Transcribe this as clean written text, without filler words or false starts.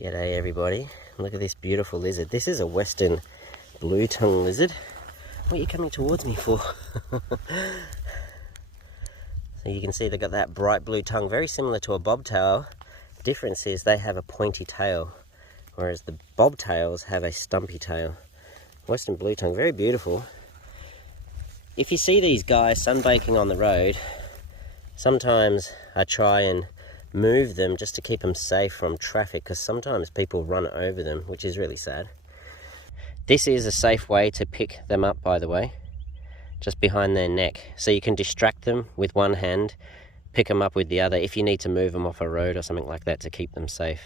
G'day everybody, look at this beautiful lizard. This is a western blue-tongue lizard. What are you coming towards me for? So you can see they've got that bright blue tongue, very similar to a bobtail. Difference is they have a pointy tail, whereas the bobtails have a stumpy tail. Western blue tongue, very beautiful. If you see these guys sunbaking on the road, sometimes I try and move them just to keep them safe from traffic, because sometimes people run over them, which is really sad. This is a safe way to pick them up, by the way, just behind their neck. So you can distract them with one hand, pick them up with the other if you need to move them off a road or something like that to keep them safe.